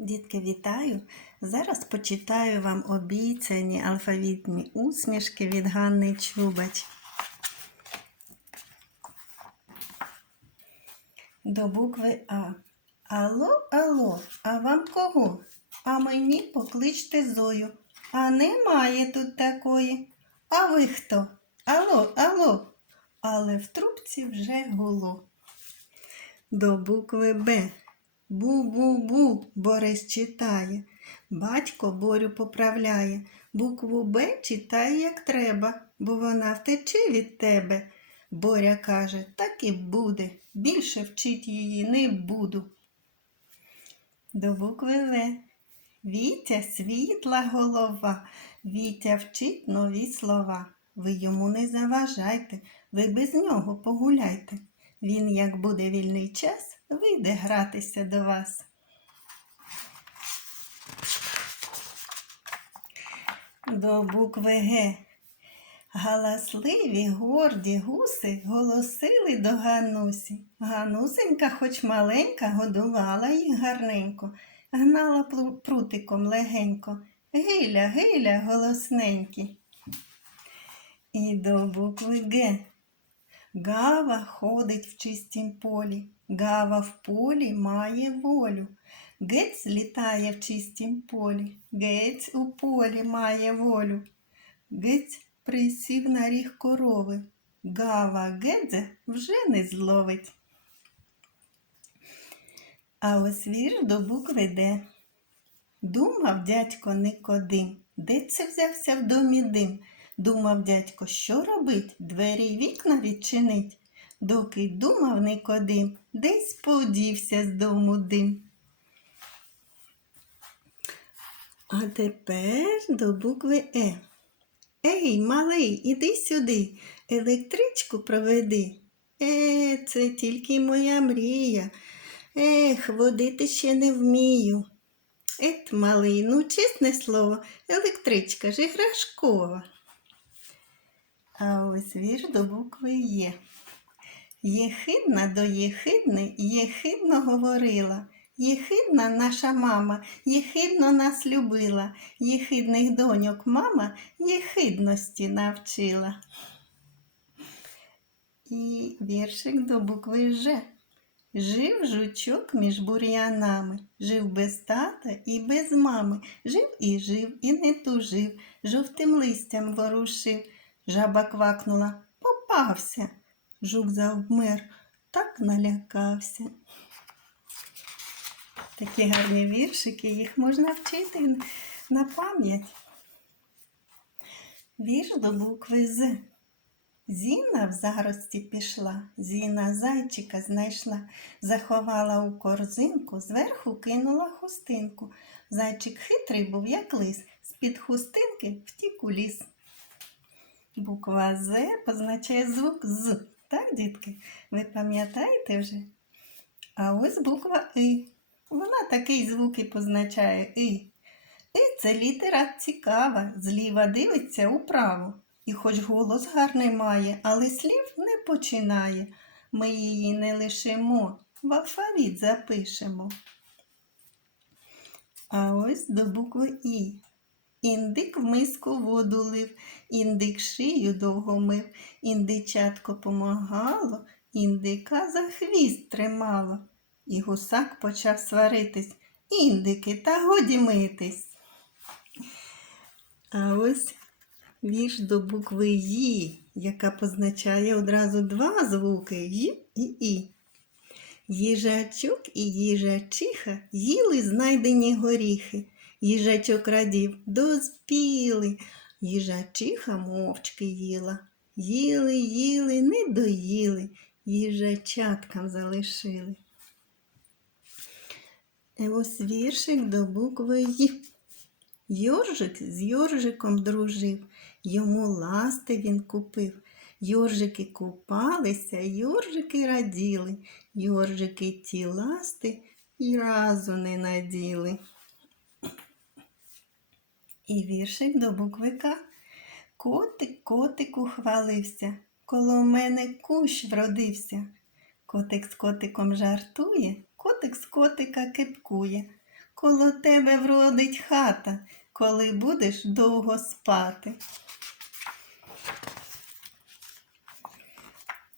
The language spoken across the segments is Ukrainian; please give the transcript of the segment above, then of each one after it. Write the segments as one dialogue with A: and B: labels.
A: Дітки, вітаю! Зараз почитаю вам обіцяні алфавітні усмішки від Ганни Чубач. До букви А. Алло, алло, а вам кого? А мені покличте Зою. А немає тут такої. А ви хто? Алло, алло. Але в трубці вже гуло. До букви Б. Бу-бу-бу, Борис читає. Батько Борю поправляє. Букву Б читай, як треба, бо вона втече від тебе. Боря каже, так і буде. Більше вчить її не буду. До букви В. Вітя світла голова. Вітя вчить нові слова. Ви йому не заважайте, ви без нього погуляйте. Він, як буде вільний час, вийде гратися до вас. До букви Г. Галасливі, горді гуси голосили до Ганусі. Ганусенька, хоч маленька, годувала їх гарненько, гнала прутиком легенько. Гиля, гиля, голосненькі. І до букви Г. Гава ходить в чистім полі, гава в полі має волю. Гець літає в чистім полі, гець у полі має волю. Гець присів на ріг корови, гава гедзе вже не зловить. А ось вірш до букви Д. Думав дядько Никодим, де це взявся в домі дим? Думав дядько, що робить, двері й вікна відчинить. Доки думав Никодим, десь подівся з дому дим. А тепер до букви Е. Ей, малий, іди сюди, електричку проведи. Е, це тільки моя мрія. Ех, водити ще не вмію. Ет, малий, ну чесне слово, електричка ж іграшкова. А ось вірш до букви Є. Єхидна до єхидни єхидно говорила. Єхидна наша мама, єхидно нас любила, єхидних доньок мама єхидності навчила. І віршик до букви Ж. Жив жучок між бур'янами, жив без тата і без мами, жив і жив, і не тужив, жовтим листям ворушив. Жаба квакнула, попався. Жук завмер, так налякався. Такі гарні віршики, їх можна вчити на пам'ять. Вірш до букви З. Зіна в зарості пішла, Зіна зайчика знайшла, заховала у корзинку, зверху кинула хустинку. Зайчик хитрий був, як лис, з-під хустинки втік у ліс. Буква З позначає звук з. Так, дітки? Ви пам'ятаєте вже? А ось буква И. Вона такий звук і позначає И. И це літера цікава, зліва дивиться управо. І хоч голос гарний має, але слів не починає. Ми її не лишимо, в алфавіт запишемо. А ось до букви І. Індик в миску воду лив, індик шию довго мив, індичатко помагало, індика за хвіст тримало. І гусак почав сваритись. Індики, та годі митись. А ось вірш до букви Ї, яка позначає одразу два звуки Й і І. Їжачок і їжачиха їли знайдені горіхи. Їжачок радів доспіли. Їжачиха мовчки їла. Їли, їли, не доїли, їжачаткам залишили. Ось віршик до букви Й. Йоржик з Йоржиком дружив, йому ласти він купив. Йоржики купалися, йоржики раділи, йоржики ті ласти й разу не наділи. І віршик до букви К. Котик котику хвалився, коло мене кущ вродився. Котик з котиком жартує, котик з котика кипкує. коло тебе вродить хата, коли будеш довго спати.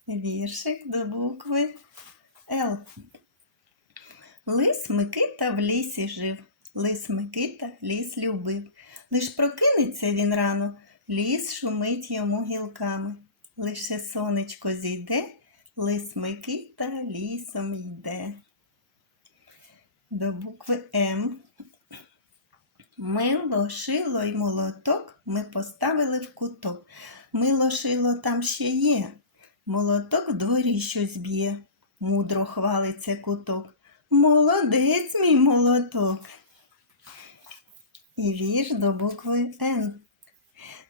A: Віршик до букви Л. Лис Микита в лісі жив, лис Микита ліс любив. Лиш прокинеться він рано, ліс шумить йому гілками. Лише сонечко зійде, лис Микита лісом йде. До букви М. Мило, шило й молоток ми поставили в куток. Мило шило там ще є. Молоток в дворі щось б'є. Мудро хвалиться куток. Молодець мій молоток. І вірш до букви Н.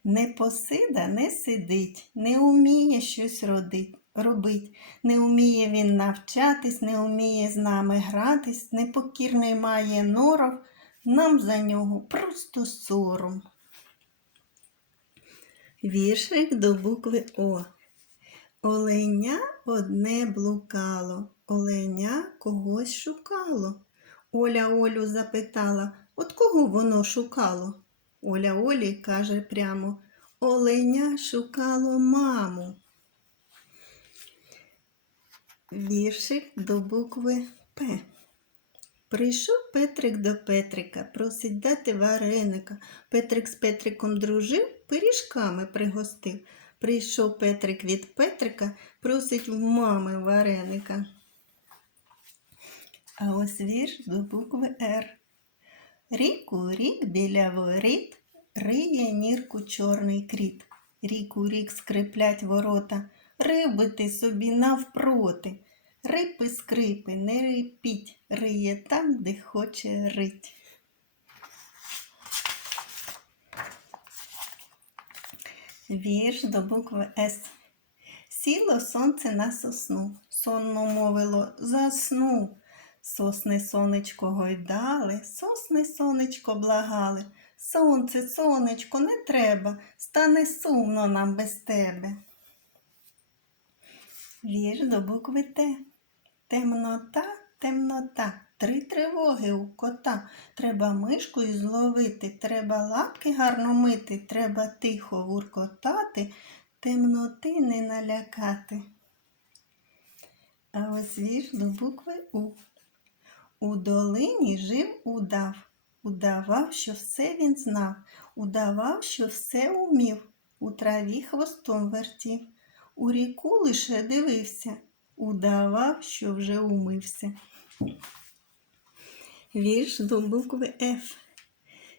A: Не посида, не сидить, не уміє щось родить, робить, не уміє він навчатись, не уміє з нами гратись, непокірний має норов, нам за нього просто сором. Віршик до букви О. Оленя одне блукало, оленя когось шукало. Оля Олю запитала, от кого воно шукало? Оля Олі каже прямо, оленя шукало маму. Віршик до букви П. Прийшов Петрик до Петрика, просить дати вареника. Петрик з Петриком дружив, пиріжками пригостив. Прийшов Петрик від Петрика, просить в мами вареника. А ось вірш до букви Р. Ріку рік біля воріт, риє нірку чорний кріт. Ріку рік скриплять ворота, риби ти собі навпроти. Рипи скрипи, не рипіть, риє там, де хоче рить. Вірш до букви С. Сіло сонце на сосну, сонно мовило засну. Сосни сонечко гойдали, сосни сонечко благали. Сонце, сонечко, не треба, стане сумно нам без тебе. Вірш до букви Т. Темнота, темнота, три тривоги у кота. Треба мишкою зловити, треба лапки гарно мити, треба тихо вуркотати, темноти не налякати. А ось вірш до букви У. У долині жив удав, удавав, що все він знав, удавав, що все умів, у траві хвостом вертів, у ріку лише дивився, удавав, що вже умився. Вірш до букви Ф.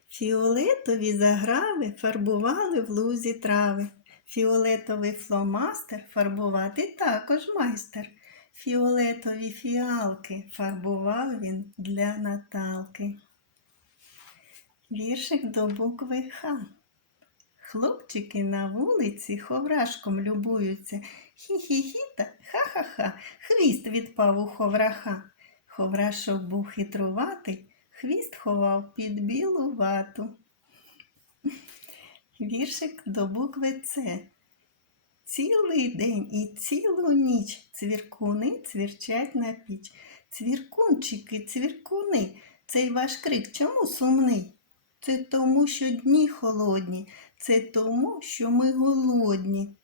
A: Фіолетові заграви фарбували в лузі трави. Фіолетовий фломастер фарбувати також майстер. Фіолетові фіалки фарбував він для Наталки. Віршик до букви Х. Хлопчики на вулиці ховрашком любуються. Хі-хі-хі та ха-ха-ха, хвіст відпав у ховраха. Ховрашок був хитруватий, хвіст ховав під білу вату. Віршик до букви С. Цілий день і цілу ніч цвіркуни цвірчать на піч. Цвіркунчики, цвіркуни, цей ваш крик чому сумний? Це тому, що дні холодні, це тому, що ми голодні.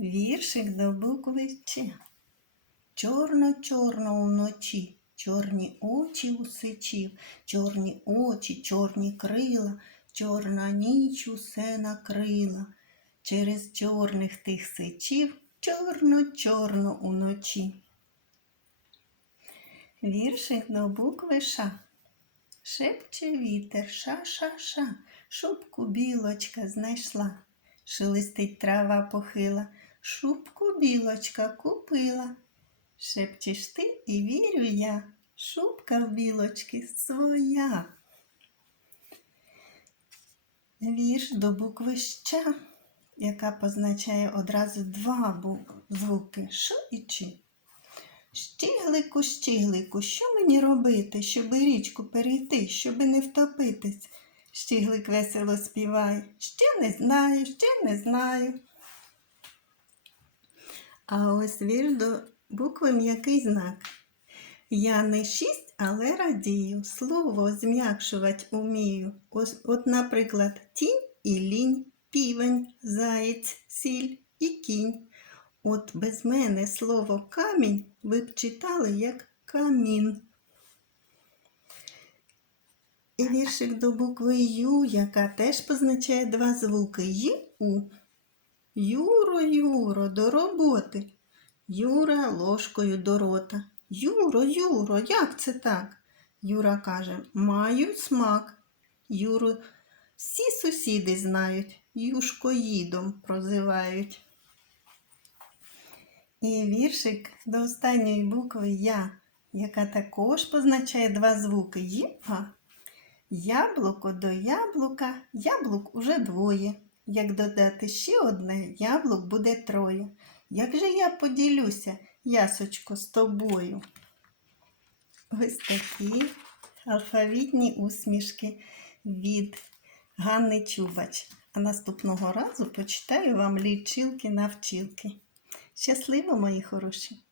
A: Віршик до букви Ч. Чорно-чорно уночі, чорні очі у сичів, чорні очі, чорні крила, чорна ніч усе накрила. Через чорних тих сичів чорно-чорно уночі. Віршик до букви Ш. Шепче вітер, ша-ша-ша, шубку білочка знайшла. Шелестить трава похила, шубку білочка купила. Шепчеш ти і вірю я, шубка в білочки своя. Вірш до букви Щ, яка позначає одразу два звуки Ш і Ч. Щіглику, щіглику, що мені робити, щоби річку перейти, щоби не втопитись? Щіглик весело співає. Ще не знаю, ще не знаю. А ось вірш до букви м'який знак. Я не шість, але радію. Слово зм'якшувати умію. Ось, от, наприклад, тінь і лінь, півень, заєць, сіль і кінь. От без мене слово камінь ви б читали як камін. І віршик до букви Ю, яка теж позначає два звуки Й У. Юро, Юро, до роботи. Юра ложкою до рота. Юро, Юро, як це так? Юра каже, маю смак. Юру всі сусіди знають, юшкоїдом прозивають. І віршик до останньої букви Я, яка також позначає два звуки Й, А. Яблуко до яблука, яблук уже двоє. Як додати ще одне, яблук буде троє. Як же я поділюся, ясочко, з тобою? Ось такі алфавітні усмішки від Ганни Чубач. А наступного разу почитаю вам лічилки-навчилки. Щасливо, мої хороші!